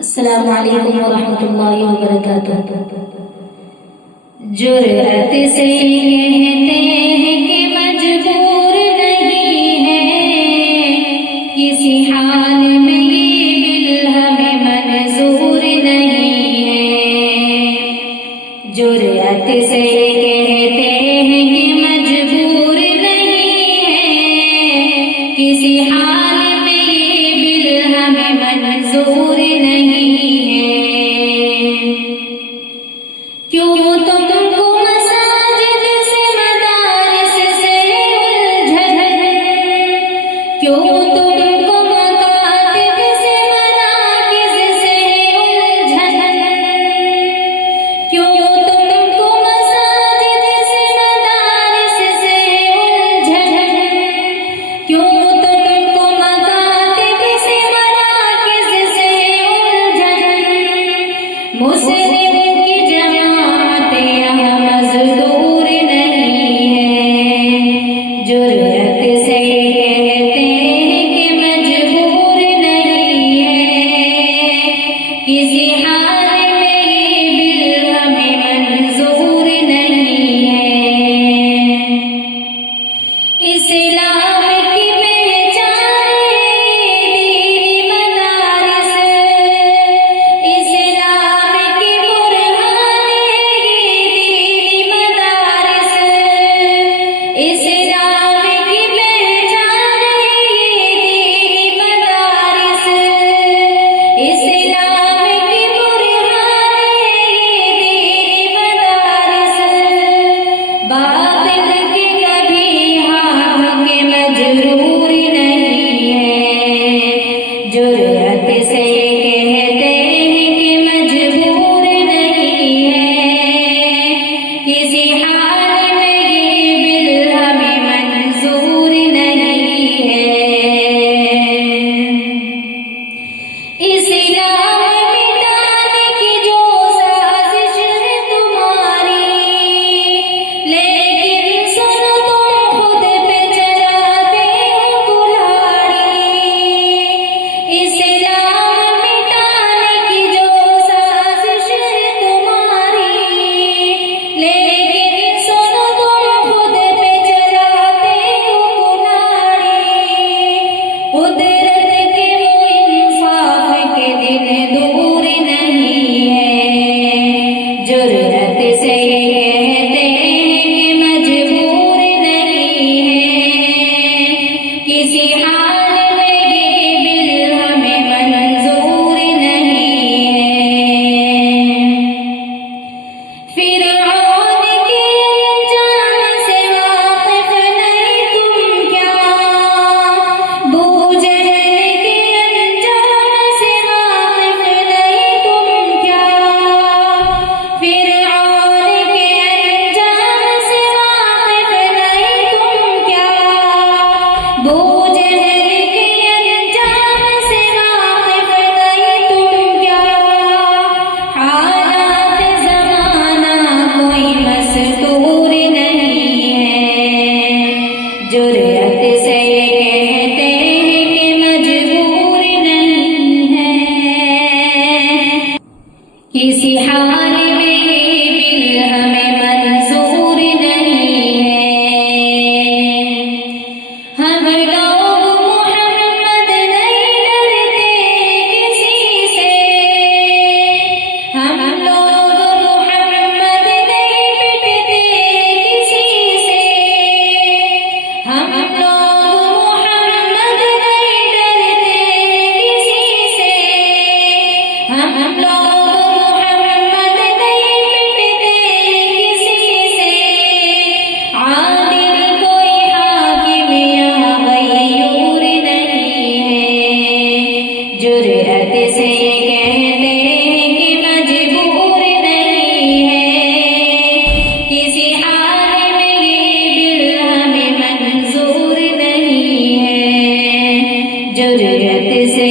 السلام علیکم ورحمۃ اللہ وبرکاتہ۔ جرأت سے کہتے ہیں کہ مجبور نہیں ہے، کسی حال میں یہ دل ہمیں منظور نہیں ہے۔ جرأت سے کہتے ہیں کہ مجبور نہیں ہے، کسی حال میں یہ دل ہمیں منظور نہیں ہے۔ کیوں تم کو مساجد سے مدارس سے الجھن، کیوں تم کو مکاتب سے مراکز سے الجھن، کیوں تم کو مساجد سے مدارس سے الجھن، کیوں تم کو مکاتب سے مراکز سے الجھن۔ مسلم کی جماعت یہاں مزدور نہیں ہے۔ جرأت سے کہتے ہیں کہ مجبور نہیں ہے، کسی حال میں یہ دل ہمیں منظور نہیں ہے۔ اسلام کی پہچان دینی مدارس، اسلام کی برہان دینی مدارس، اسلام کی پہچان دینی مدارس، اسلام کی برہان دینی مدارس۔ باطل کے کبھی ہاتھ کے مجرور نہیں ہے۔ جرأت سے کہتے ہیں کہ مجبور نہیں ہے، کسی حال میں یہ دل ہمیں منظور نہیں ہے۔ اسلام مٹانے کی جو سازش ہے تمہاری، لیکن سنو تم خود پہ چلاتے ہو کلاڑی۔ اسلام مٹانے کی جو سازش ہے تمہاری، لیکن سنو تم خود پہ چلاتے ہو کلاڑی۔ قدرت کے وہ انصاف کے دن دور نہیں ہے۔ جرأت سے کہتے ہیں کہ مجبور نہیں ہے، کسی حال میں یہ دل ہمیں منظور نہیں ہے۔ فرعون کے انجام سے واقف نہیں تم کیا، ابو جہل کے انجام سے واقف نہیں تم کیا، فرعون کے انجام سے واقف نہیں تم کیا، ابو جہل کے انجام سے واقف نہیں تم کیا۔ حالات زمانہ کوئی مستور نہیں ہے۔ جرأت سے کہتے ہیں کہ مجبور نہیں ہے، کسی حال میں یہ دل ہمیں منظور نہیں ہے۔ ہم لوگ محمد نہیں ڈرتے کسی سے، ہم لوگ محمد نہیں پٹتے کسی سے، ہم لوگ محمد نہیں ڈرتے کسی سے، ہم لوگ محمد نہیں پٹتے کسی سے۔ عادل کوئی حاکم یا غیور نہیں ہے۔ جرأت سے کہتے ہیں کہ مجبور نہیں ہے، کسی حال میں یہ دل ہمیں منظور نہیں ہے۔ جرأت سے